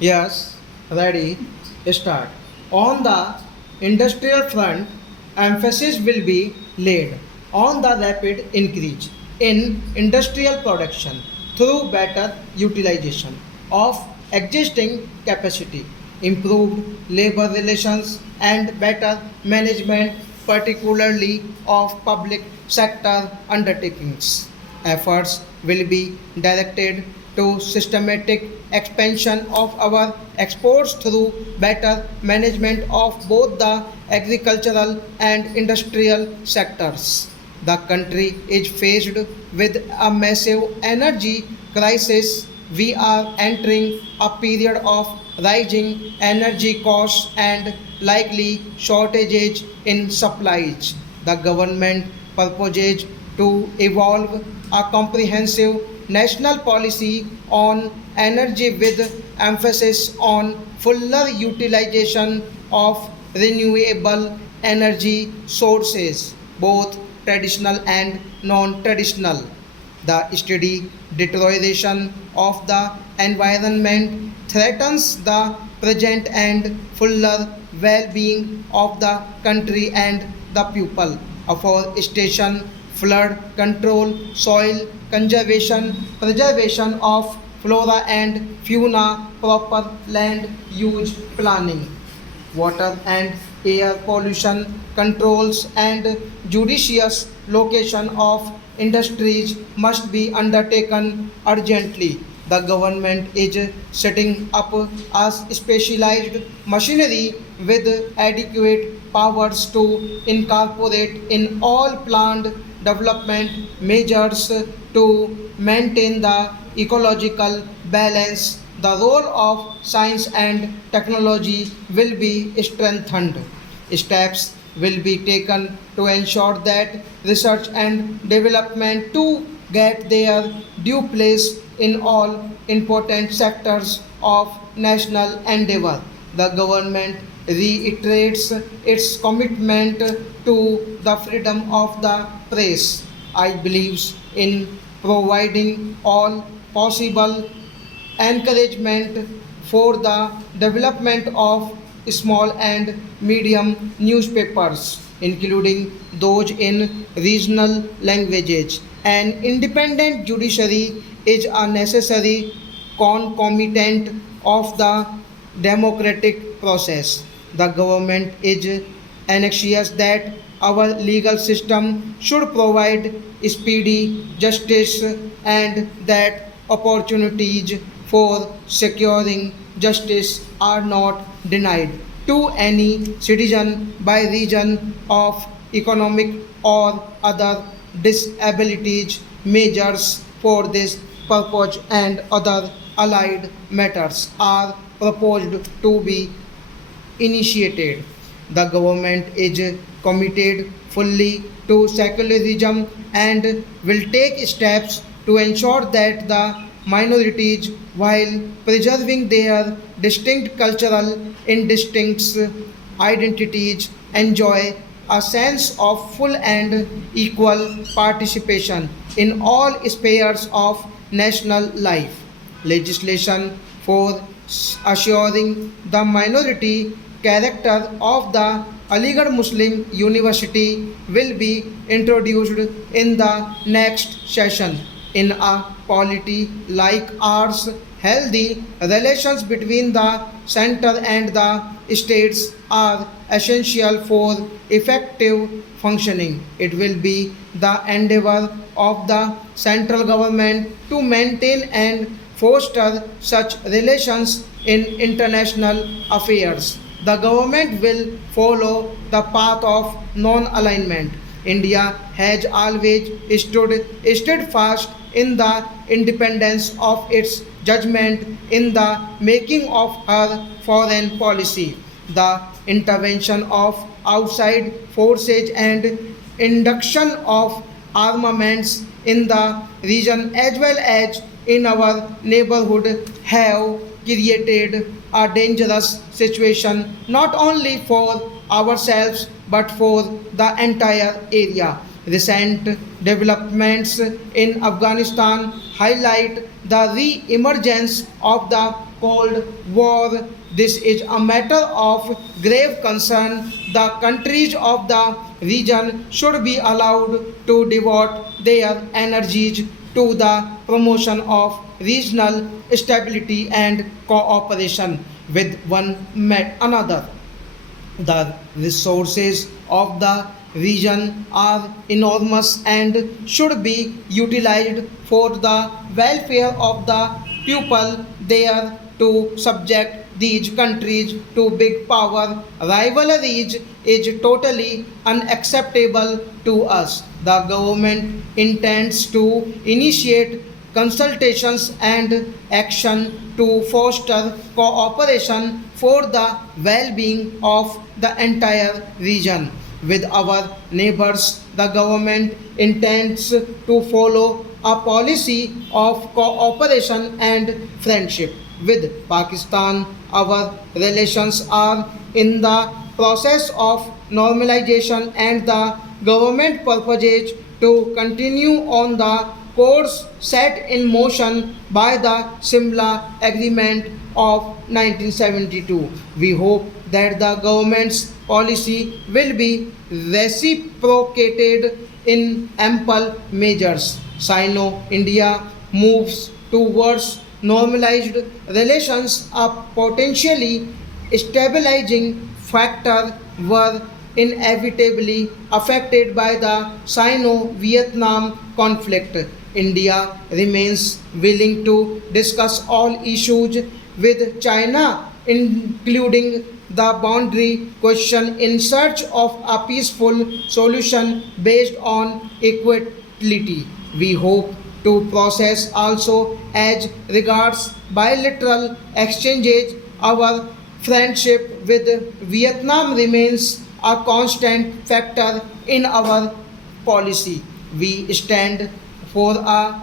Yes, ready, start. On the industrial front, emphasis will be laid on the rapid increase in industrial production through better utilization of existing capacity, improved labor relations, and better management, particularly of public sector undertakings. Efforts will be directed to systematic expansion of our exports through better management of both the agricultural and industrial sectors. The country is faced with a massive energy crisis. We are entering a period of rising energy costs and likely shortages in supplies. The government proposes to evolve a comprehensive national policy on energy with emphasis on fuller utilization of renewable energy sources, both traditional and non traditional. The steady deterioration of the environment threatens the present and fuller well being of the country and the people. Afforestation, flood control, soil conservation, preservation of flora and fauna, proper land use planning, water and air pollution controls and judicious location of industries must be undertaken urgently. The government is setting up a specialized machinery with adequate powers to incorporate in all planned development measures to maintain the ecological balance. The role of science and technology will be strengthened. Steps will be taken to ensure that research and development to get their due place in all important sectors of national endeavor. The government reiterates its commitment to the freedom of the press. I believe in providing all possible encouragement for the development of small and medium newspapers, including those in regional languages. An independent judiciary is a necessary concomitant of the democratic process. The government is anxious that our legal system should provide speedy justice and that opportunities for securing justice are not denied to any citizen by reason of economic or other disabilities. Measures for this purpose and other allied matters are proposed to be initiated. The government is committed fully to secularism and will take steps to ensure that the minorities, while preserving their distinct cultural indistincts identities, enjoy a sense of full and equal participation in all spheres of national life. Legislation for assuring the minority character of the Aligarh Muslim University will be introduced in the next session. In a polity like ours, healthy relations between the center and the states are essential for effective functioning. It will be the endeavor of the central government to maintain and foster such relations in international affairs. The government will follow the path of non alignment. India has always stood steadfast in the independence of its judgment in the making of her foreign policy. The intervention of outside forces and induction of armaments in the region as well as in our neighborhood have created a dangerous situation not only for ourselves but for the entire area. Recent developments in Afghanistan highlight the re-emergence of the Cold War. This is a matter of grave concern. The countries of the region should be allowed to devote their energies to the promotion of regional stability and cooperation with one another. The resources of the region are enormous and should be utilized for the welfare of the people there. To subject these countries to big power rivalries is totally unacceptable to us. The government intends to initiate consultations and action to foster cooperation for the well-being of the entire region. With our neighbors, the government intends to follow a policy of cooperation and friendship. With Pakistan, our relations are in the process of normalization and the government purposes to continue on the course set in motion by the Simla Agreement of 1972. We hope that the government's policy will be reciprocated in ample measures. Sino-India moves towards normalized relations, a potentially stabilizing factor were inevitably affected by the Sino-Vietnam conflict. India remains willing to discuss all issues with China, including the boundary question, in search of a peaceful solution based on equality. We hope to process also as regards bilateral exchanges. Our friendship with Vietnam remains a constant factor in our policy. We stand for a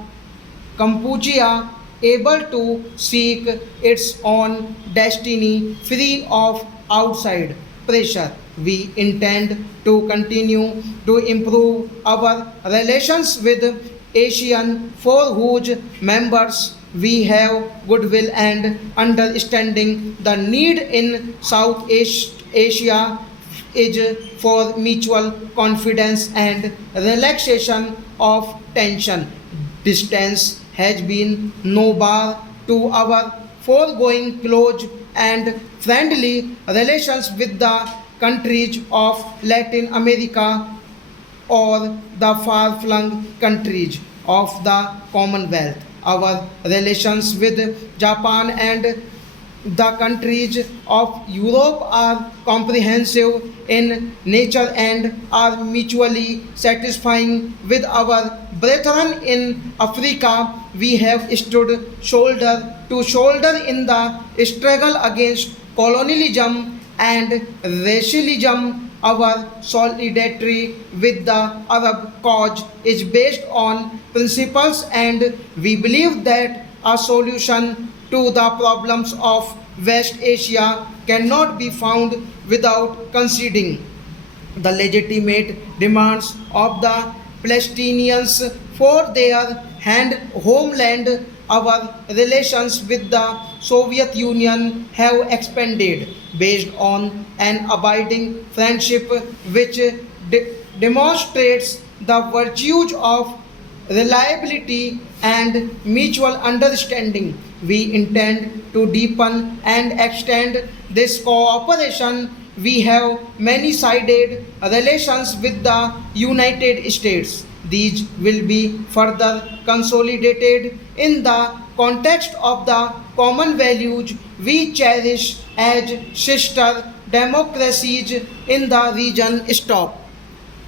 Cambodia able to seek its own destiny free of outside pressure. We intend to continue to improve our relations with ASEAN, for whose members we have goodwill and understanding. The need in Southeast Asia is for mutual confidence and relaxation of tension. Distance has been no bar to our foregoing close and friendly relations with the countries of Latin America or the far-flung countries of the Commonwealth. Our relations with Japan and the countries of Europe are comprehensive in nature and are mutually satisfying. With our brethren in Africa, we have stood shoulder to shoulder in the struggle against colonialism and racialism. Our solidarity with the Arab cause is based on principles, and we believe that a solution to the problems of West Asia cannot be found without considering the legitimate demands of the Palestinians for their homeland. Our relations with the Soviet Union have expanded based on an abiding friendship which demonstrates the virtues of reliability and mutual understanding. We intend to deepen and extend this cooperation. We have many sided relations with the United States. These will be further consolidated in the context of the common values we cherish as sister democracies in the region. Stop.